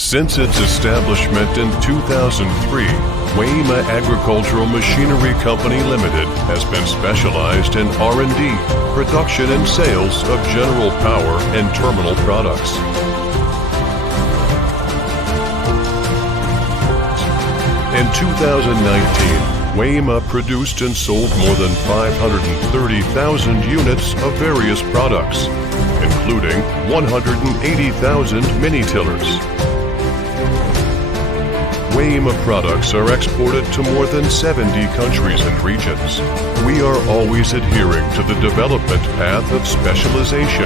Since its establishment in 2003, WEIMA Agricultural Machinery Company Limited has been specialized in R&D, production and sales of general power and terminal products. In 2019, WEIMA produced and sold more than 530,000 units of various products, including 180,000 mini-tillers. WEIMA products are exported to more than 70 countries and regions. We are always adhering to the development path of specialization,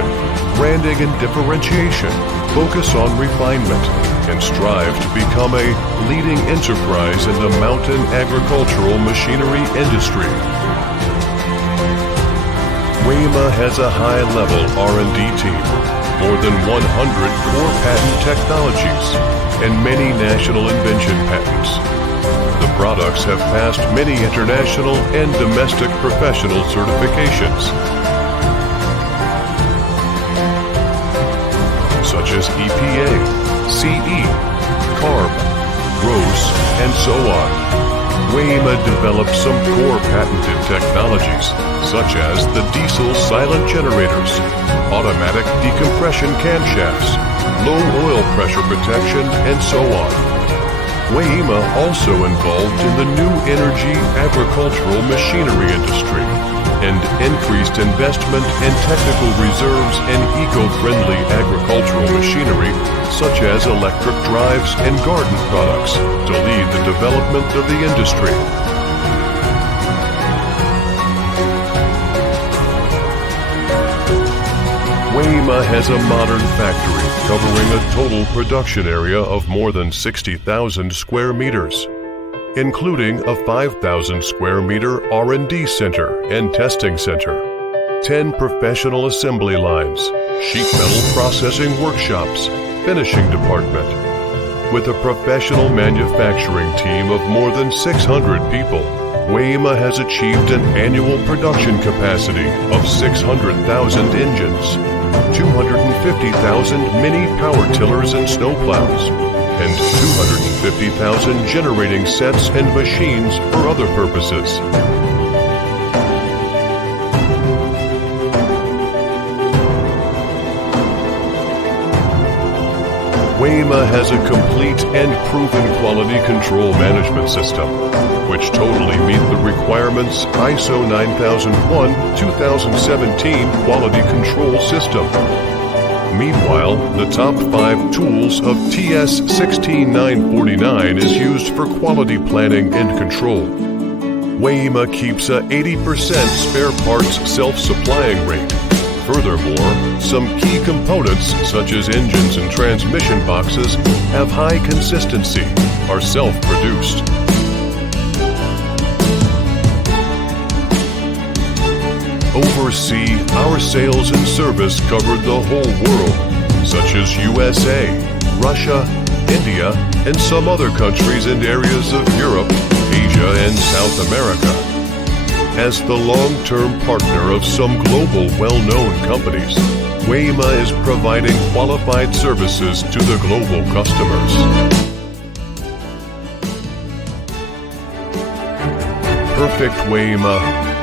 branding and differentiation, focus on refinement, and strive to become a leading enterprise in the mountain agricultural machinery industry. WEIMA has a high-level R&D team, more than 100 core patent technologies, and many national invention patents. The products have passed many international and domestic professional certifications, such as EPA, CE, CARB, ROS, and so on. WEIMA developed some core patented technologies, such as the diesel silent generators, automatic decompression camshafts, low oil pressure protection, and so on. WEIMA also involved in the new energy agricultural machinery industry and increased investment in technical reserves and eco-friendly agricultural machinery such as electric drives and garden products to lead the development of the industry. WEIMA has a modern factory covering a total production area of more than 60,000 square meters, including a 5,000 square meter R&D center and testing center, 10 professional assembly lines, sheet metal processing workshops, finishing department. With a professional manufacturing team of more than 600 people, WEIMA has achieved an annual production capacity of 600,000 engines, 250,000 mini power tillers and snowplows, and 250,000 generating sets and machines for other purposes. WEIMA has a complete and proven quality control management system, which totally meet the requirements ISO 9001-2017 quality control system. Meanwhile, the top 5 tools of TS 16949 is used for quality planning and control. WEIMA keeps a 80% spare parts self-supplying rate. Furthermore, some key components, such as engines and transmission boxes, have high consistency, are self-produced. Overseas, our sales and service covered the whole world, such as USA, Russia, India, and some other countries and areas of Europe, Asia, and South America. As the long-term partner of some global well-known companies, WEIMA is providing qualified services to the global customers. Perfect WEIMA,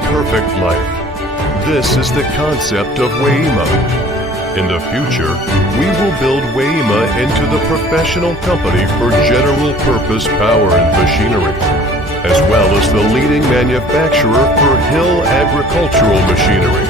perfect life. This is the concept of WEIMA. In the future, we will build WEIMA into the professional company for general purpose power and machinery, as well as the leading manufacturer for hill agricultural machinery.